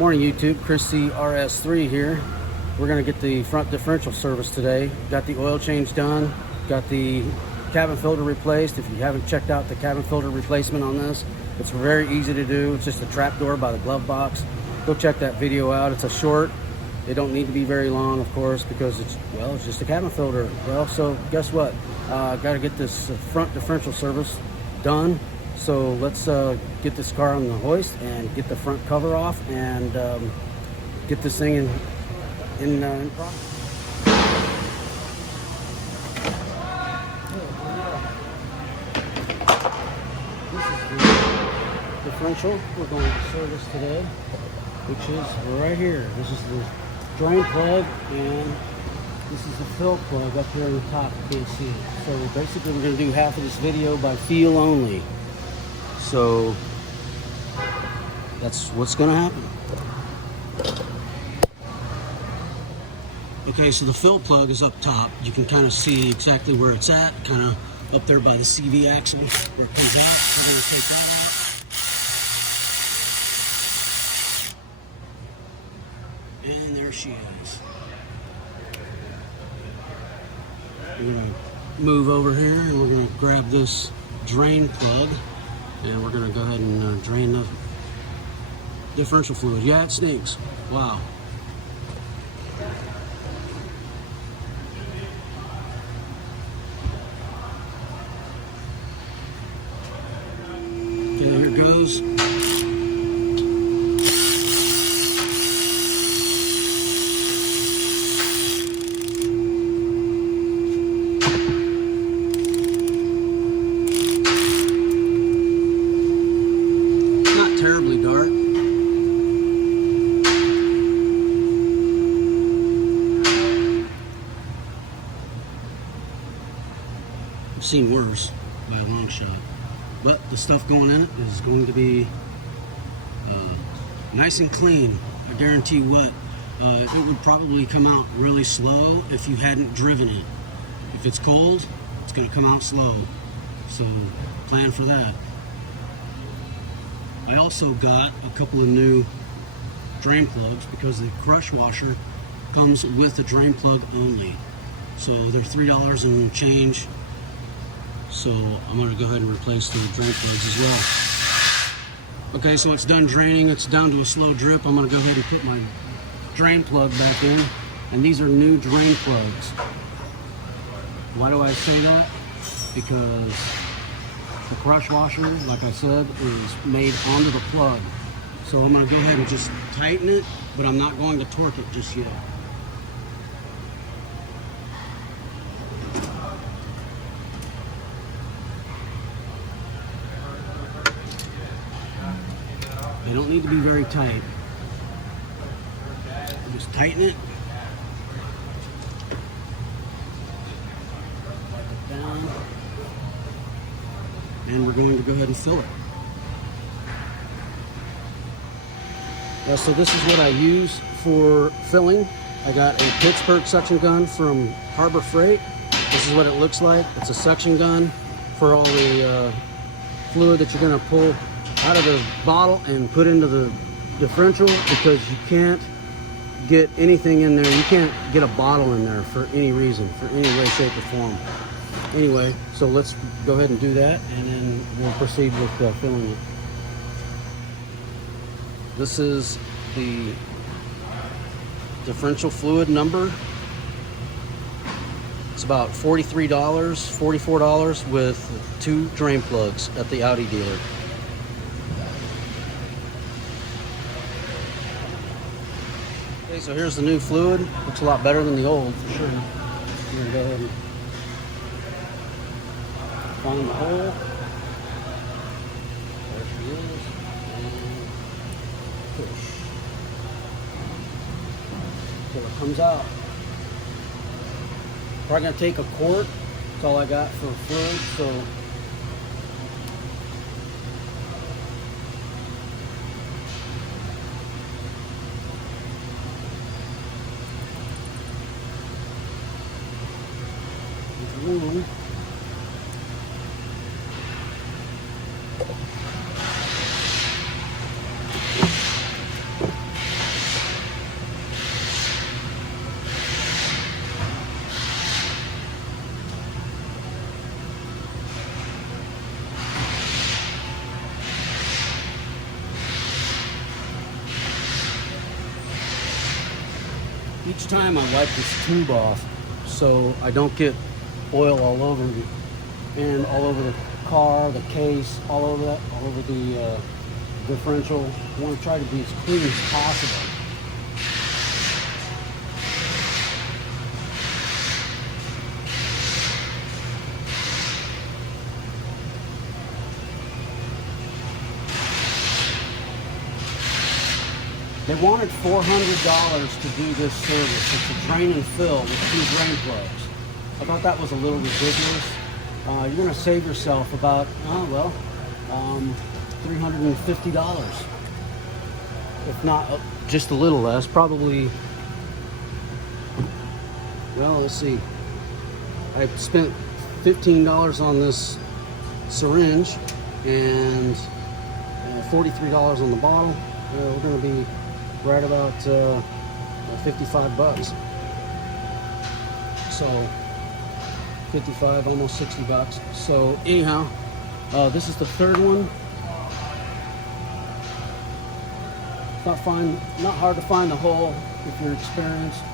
Morning YouTube, Chris C RS3 here. We're going to get the front differential service today. Got the oil change done, got the cabin filter replaced. If you haven't checked out the cabin filter replacement on this, it's very easy to do. It's just a trap door by the glove box. Go check that video out. It's a short. They don't need to be very long, of course, because it's just a cabin filter. Well, so guess what? Got to get this front differential service done. So let's get this car on the hoist and get the front cover off and get this thing in process. This is the differential we're going to service today, which is right here. This is the drain plug and this is the fill plug up here on the top. You can't see it. So basically we're going to do half of this video by feel only. So that's what's going to happen. Okay, so the fill plug is up top. You can kind of see exactly where it's at, kind of up there by the CV axle where it comes out. We're going to take that out. And there she is. We're going to move over here and we're going to grab this drain plug. And we're going to go ahead and drain the differential fluid. Yeah, it stinks. Wow. Okay, here it goes. Terribly dark. I've seen worse by a long shot, but the stuff going in it is going to be nice and clean. I guarantee what, it would probably come out really slow if you hadn't driven it. If it's cold, it's going to come out slow, so plan for that. I also got a couple of new drain plugs because the crush washer comes with the drain plug only. So they're $3 and change. So I'm going to go ahead and replace the drain plugs as well. Okay, so it's done draining. It's down to a slow drip. I'm going to go ahead and put my drain plug back in. And these are new drain plugs. Why do I say that? Because the crush washer, like I said, is made onto the plug. So I'm going to go ahead and just tighten it, but I'm not going to torque it just yet. They don't need to be very tight. Just tighten it. Down. And we're going to go ahead and fill it. Yeah, so this is what I use for filling. I got a Pittsburgh suction gun from Harbor Freight. This is what it looks like. It's a suction gun for all the fluid that you're going to pull out of the bottle and put into the differential, because you can't get anything in there. You can't get a bottle in there for any reason, for any way, shape, or form. Anyway, so let's go ahead and do that, and then we'll proceed with filling it. This is the differential fluid number. It's about $43, $44 with 2 drain plugs at the Audi dealer. Okay, so here's the new fluid. Looks a lot better than the old, for sure. I'm gonna go ahead and find the hole. There she is. And push. Till it comes out. Probably gonna take a quart. That's all I got for fluid. So one. each time I wipe this tube off so I don't get oil all over me and all over the car, the case, all over that, all over the differential. I want to try to be as clean as possible. They wanted $400 to do this service. It's a drain and fill with 2 drain plugs. I thought that was a little ridiculous. You're going to save yourself about, $350. If not just a little less, probably, well, let's see. I spent $15 on this syringe and $43 on the bottle. We're going to be right about 55 bucks. So 55, almost 60 bucks. So anyhow, this is the 3rd one. Not hard to find the hole if you're experienced.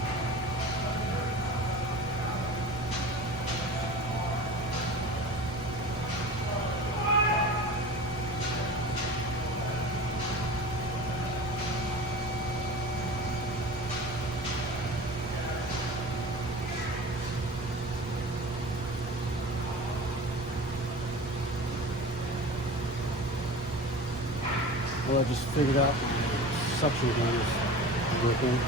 Well, I just figured out my suction gun is working.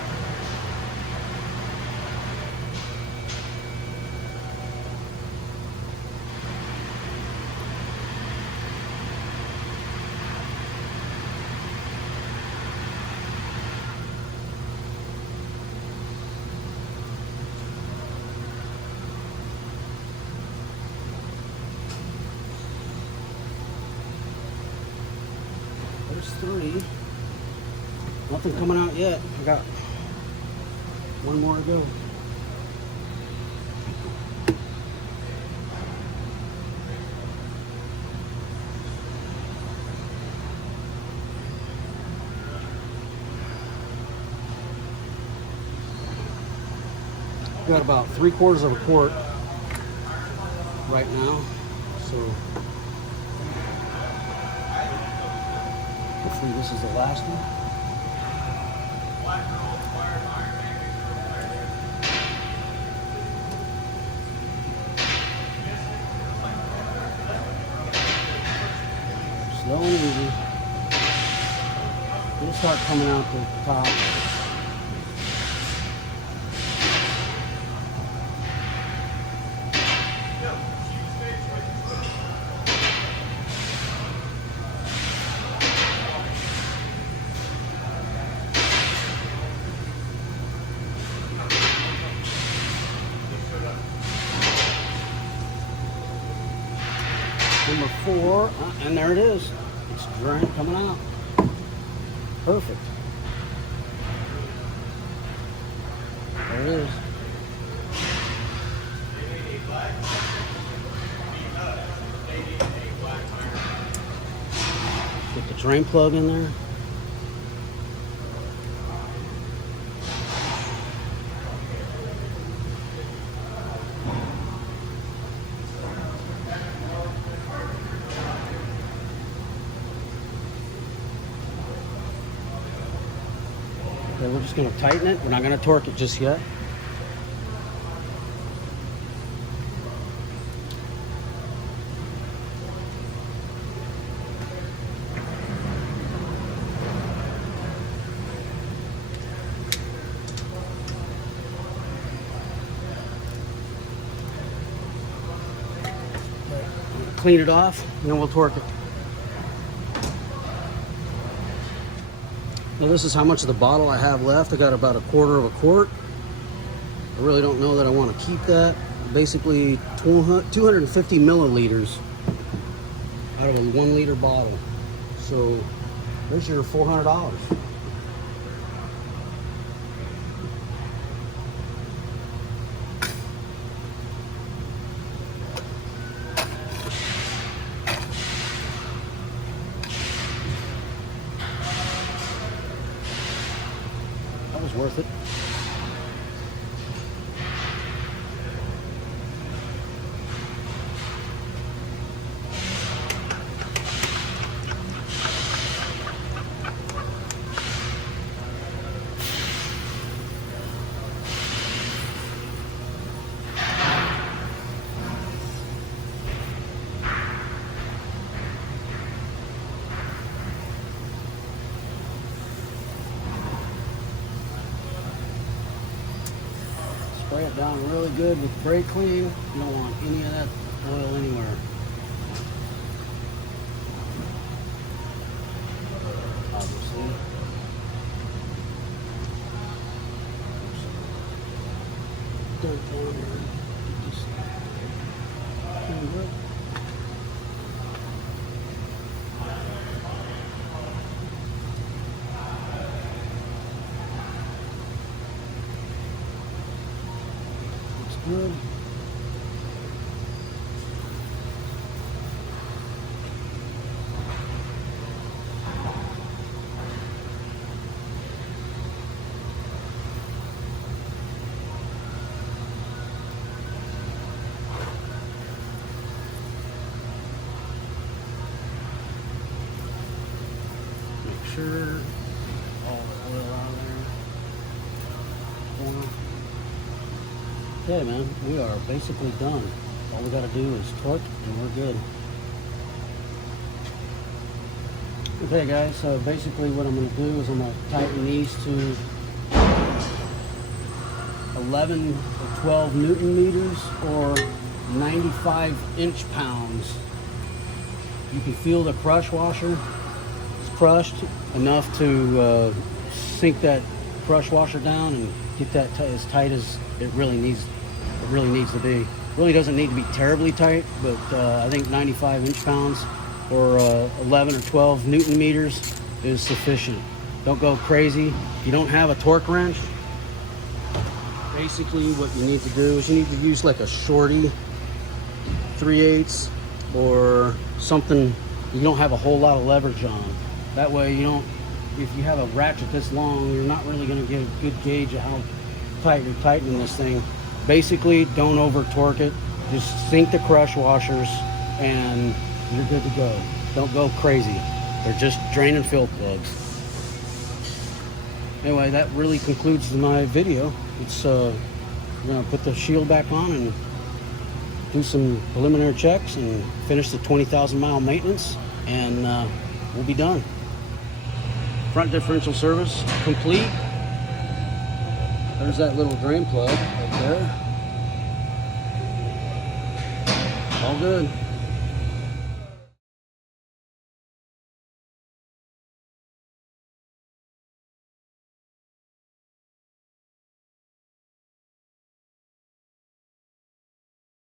There's 3. Nothing coming out yet. I got 1 more to go. Got about 3/4 of a quart right now, so hopefully this is the last one. Slow and easy. It'll start coming out the top. Number 4, and there it is. It's drain coming out. Perfect. There it is. Get the drain plug in there. Okay, we're just going to tighten it. We're not going to torque it just yet. Clean it off, and then we'll torque it. Now this is how much of the bottle I have left. I got about 1/4 of a quart. I really don't know that I want to keep that. Basically 250 milliliters out of a 1 liter bottle. So there's your $400. That was worth it. down really good with brake clean. You don't want any of that oil anywhere. Obviously. Dirt down here. Just cleaned up. Good. Make sure all the oil out of there. Corner. Okay, man, we are basically done. All we got to do is torque and we're good. Okay guys, so basically what I'm going to do is I'm going to tighten these to 11 or 12 Newton meters or 95 inch-pounds. You can feel the crush washer. It's crushed enough to sink that crush washer down and get that as tight as it really needs to be. Really doesn't need to be terribly tight, but I think 95 inch-pounds or 11 or 12 Newton meters is sufficient. Don't go crazy. If you don't have a torque wrench, basically what you need to do is you need to use like a shorty 3/8 or something you don't have a whole lot of leverage on. That way you don't, if you have a ratchet this long, you're not really going to get a good gauge of how tight you're tightening this thing. Basically, don't over torque it. Just sink the crush washers and you're good to go. Don't go crazy. They're just drain and fill plugs. Anyway, that really concludes my video. It's we're gonna put the shield back on and do some preliminary checks and finish the 20,000 mile maintenance, and we'll be done. Front differential service complete. There's that little drain plug right there. All good.